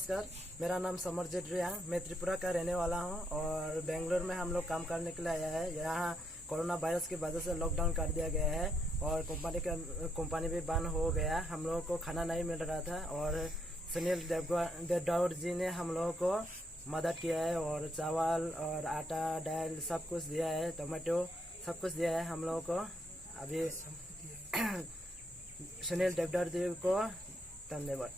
नमस्कार, मेरा नाम समरजीत रिया, मैं त्रिपुरा का रहने वाला हूं और बेंगलोर में हम लोग काम करने के लिए आया है। यहाँ कोरोना वायरस की वजह से लॉकडाउन कर दिया गया है और कंपनी भी बंद हो गया। हम लोगों को खाना नहीं मिल रहा था और सुनील देवगौड़ जी ने हम लोगों को मदद किया है और चावल और आटा दाल सब कुछ दिया है, टमाटो सब कुछ दिया है हम लोगों को। अभी सुनील देवगौड़ जी को धन्यवाद।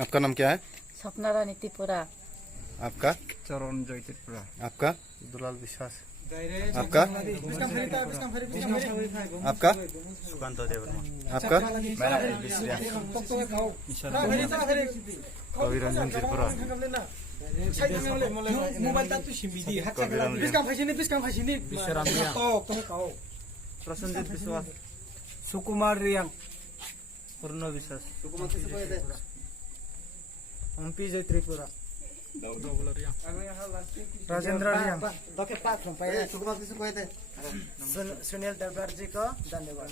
आपका नाम क्या है? सपना रानी त्रिपुरा। आपका? चरण जय त्रिपुरा। आपका? दुलाल विश्वास। आपका? आपका? सुकांत देवर्मा। आपका? कविरंजन त्रिपुरा। प्रसन्नजित विश्वास। सुकुमार रियांग, पूर्ण विश्वास। एमपी जय त्रिपुरा, राजेंद्र रियांग। सुनील देवगौड़ जी को धन्यवाद।